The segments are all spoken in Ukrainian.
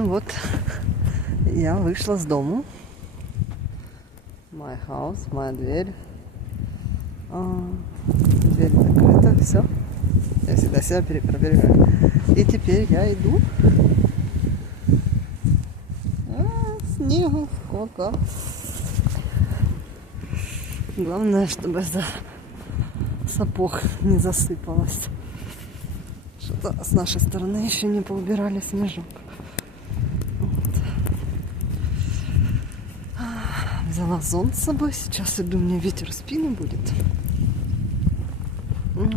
Ну вот, я вышла с дому. My house, моя дверь. А, дверь закрыта, все. Я всегда себя пере- проверяю. И теперь я иду. А, снегу сколько. Главное, чтобы за сапог не засыпалось. Что-то с нашей стороны еще не поубирали снежок. Взяла зонт с собой. Сейчас иду, мне ветер в спину будет. Вот.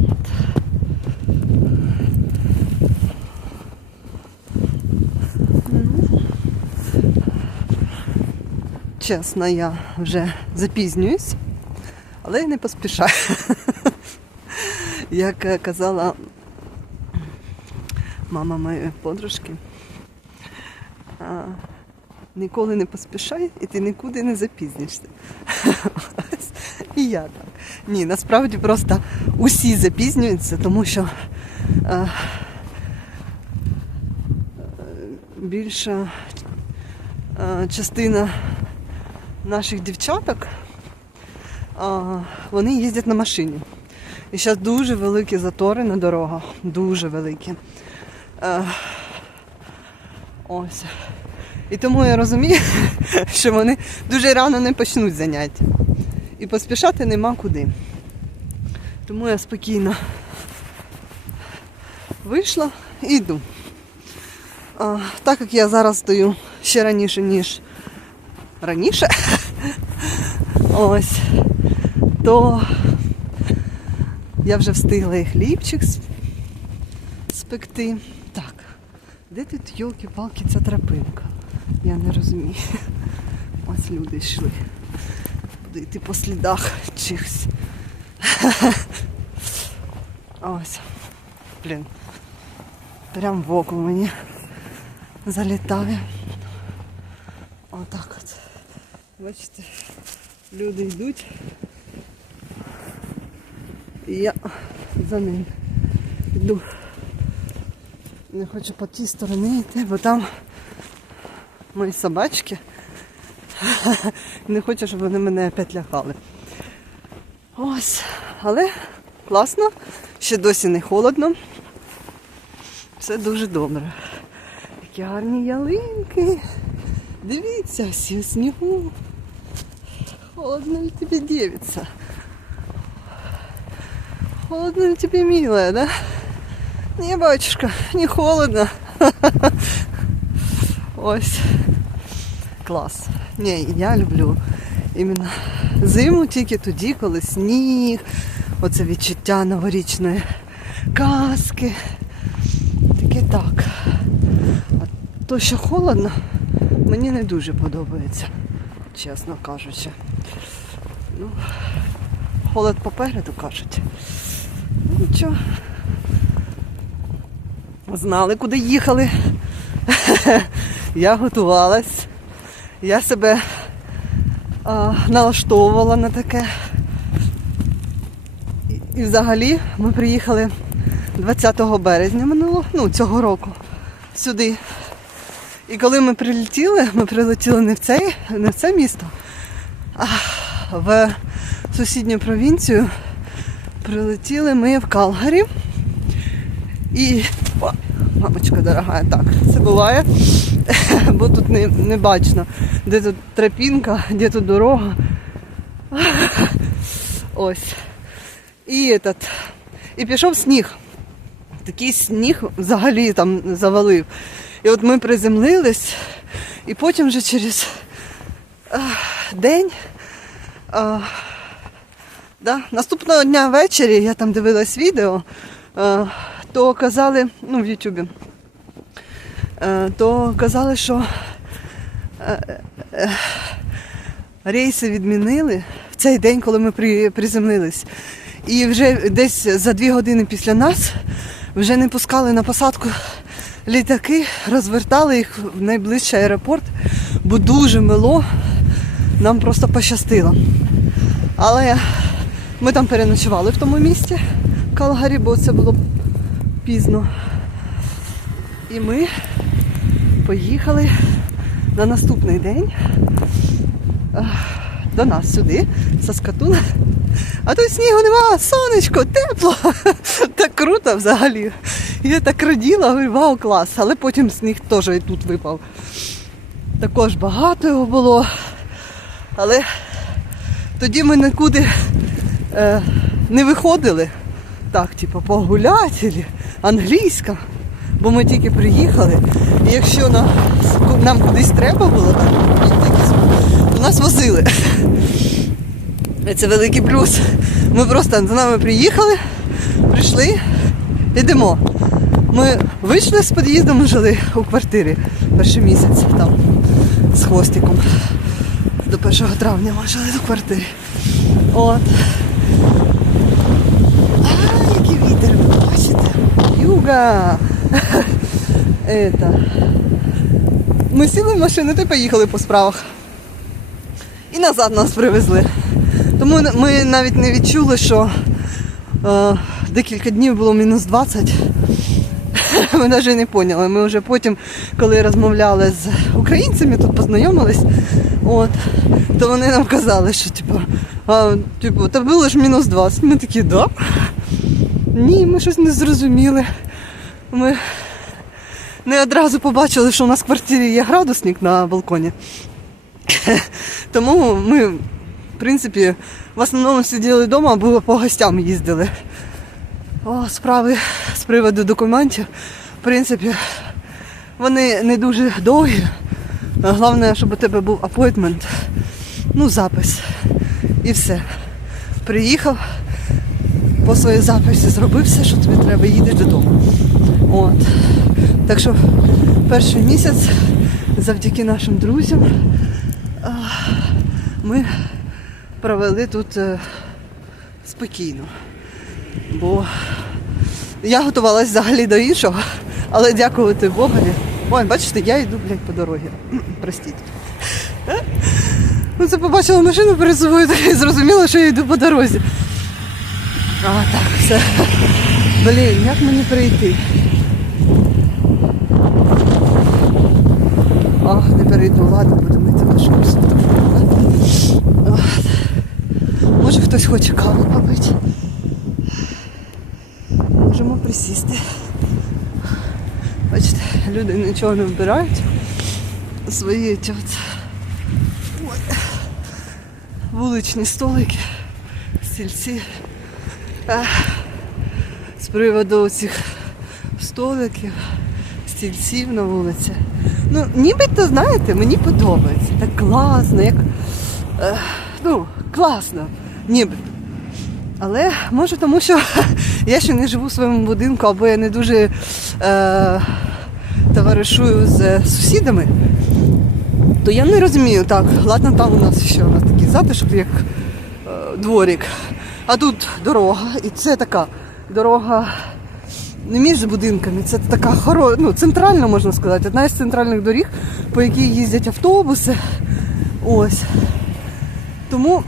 Ну, Чесно, я вже запізнююсь, але я не поспішаю. Як казала мама моєї подружки, ніколи не поспішай і ти нікуди не запізнишся. І я так. Ні, насправді просто усі запізнюються, тому що е, е, більша е, частина наших дівчаток а, вони їздять на машині. І зараз дуже великі затори на дорогах. Дуже великі. Е, ось. І тому я розумію, що вони дуже рано не почнуть заняття. І поспішати нема куди. Тому я спокійно вийшла і йду. А, так як я зараз стою ще раніше, ніж раніше, ось, то я вже встигла і хлібчик спекти. Так, де тут йолки-палки ця тропинка? Я не розумію. Ось люди йшли. Буду йти по слідах чихось. Ось. Блін. Прям в око мені залітає. Отак от. Бачите, люди йдуть. І я за ним йду. Не хочу по тій стороні йти, бо там мої собачки. Не хочу, щоб вони мене опять лякали. Ось. Але класно, ще досі не холодно. Все дуже добре. Які гарні ялинки. Дивіться, всі у снігу. Холодно ли тебе девица? Холодно ли тебе, милая, да? Не, батюшка, не холодно. Ось. Клас. Ні, я люблю іменно зиму тільки тоді, коли сніг, оце відчуття новорічної казки. Таке так. А то, що холодно, мені не дуже подобається, чесно кажучи. Ну, холод попереду кажуть. Ну, Нічого. Знали, куди їхали. Я готувалась. Я себе а, налаштовувала на таке. І, і взагалі ми приїхали 20 березня минулого, ну, цього року сюди. І коли ми прилетіли, ми прилетіли не в цей, не в це місто, а в сусідню провінцію. Прилетіли ми в Калгарі. І. Мамочка дорога, так, це буває, бо тут не, не бачно, де тут тропінка, де тут дорога. Ось. І этот, і пішов сніг. Такий сніг взагалі там завалив. І от ми приземлились, і потім вже через а, день. А, да, наступного дня ввечері я там дивилась відео, а, то казали, ну в Ютубі, то казали, що е, е, рейси відмінили в цей день, коли ми при, приземлились. І вже десь за дві години після нас вже не пускали на посадку літаки, розвертали їх в найближчий аеропорт, бо дуже мило, нам просто пощастило. Але ми там переночували в тому місці в Калгарі, бо це було пізно. І ми поїхали на наступний день е, до нас сюди, Саскатун. А тут снігу нема, сонечко, тепло. Так круто взагалі. Я так раділа, говорю, вау, клас. Але потім сніг теж і тут випав. Також багато його було. Але тоді ми нікуди е, не виходили. Так, типу, погуляти, англійська. Бо ми тільки приїхали. І якщо нам, нам кудись треба було, то нас возили. Це великий плюс. Ми просто за нами приїхали, прийшли, йдемо. Ми вийшли з під'їзду, ми жили у квартирі перший місяць там з хвостиком. До 1 травня ми жили у квартирі. От. А, який вітер, ви бачите? Юга! Это. Ми сіли в машину та поїхали по справах. І назад нас привезли. Тому ми навіть не відчули, що е, декілька днів було мінус 20. Ми навіть не поняли. Ми вже потім, коли розмовляли з українцями, тут познайомились, от, то вони нам казали, що типу, а, типу, та було ж мінус 20. Ми такі, да? Ні, ми щось не зрозуміли. Ми не одразу побачили, що у нас в квартирі є градусник на балконі. Тому ми, в принципі, в основному сиділи вдома або по гостям їздили. О, справи з приводу документів, в принципі, вони не дуже довгі. Головне, щоб у тебе був апойтмент, ну, запис. І все. Приїхав, по своїй записі зробив все, що тобі треба, їдеш додому. От. Так що перший місяць завдяки нашим друзям ми провели тут е, спокійно. Бо я готувалась взагалі до іншого, але дякувати Богові. Ой, бачите, я йду, блядь, по дорозі. Простіть. Ну, це побачила машину перед собою і зрозуміла, що я йду по дорозі. А, так, все. Блін, як мені прийти? Ах, не перейду, ладно, буду мити машину. От. Може хтось хоче каву попити. Можемо присісти. Бачите, люди нічого не вбирають. Свої ті вуличні столики, стільці. З приводу цих столиків, стільців на вулиці. Ну, нібито, знаєте, мені подобається. Так класно, як. ну, класно. Нібито. Але може тому, що я ще не живу в своєму будинку, або я не дуже е, товаришую з сусідами, то я не розумію, так, ладно, там у нас ще у нас такий затишок, як е, дворик. А тут дорога, і це така дорога не між будинками, це така хоро... ну, центральна, можна сказати, одна із центральних доріг, по якій їздять автобуси. Ось. Тому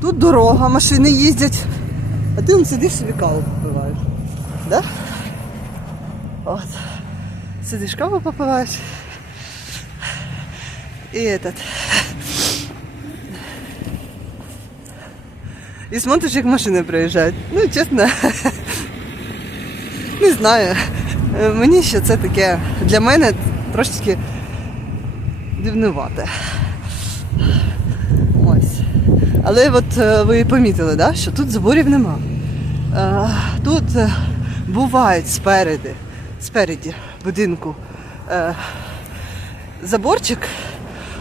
тут дорога, машини їздять. А ти сидиш собі каву попиваєш. Да? От. Сидиш каву попиваєш. І этот. І смотриш, як машини приїжджають. Ну, чесно, не знаю. Мені ще це таке для мене трошечки дивнувате. Ось. Але от е, ви помітили, да, що тут заборів нема. Е, Тут е, бувають спереди, спереді будинку заборчик,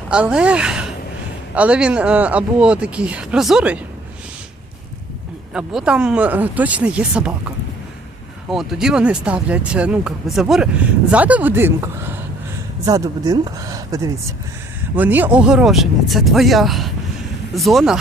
але, але він або такий прозорий, або там е, точно є собака. О, тоді вони ставлять е, ну, как би, забори ззаду будинку. Ззаду будинку, подивіться, вони огорожені. Це твоя зона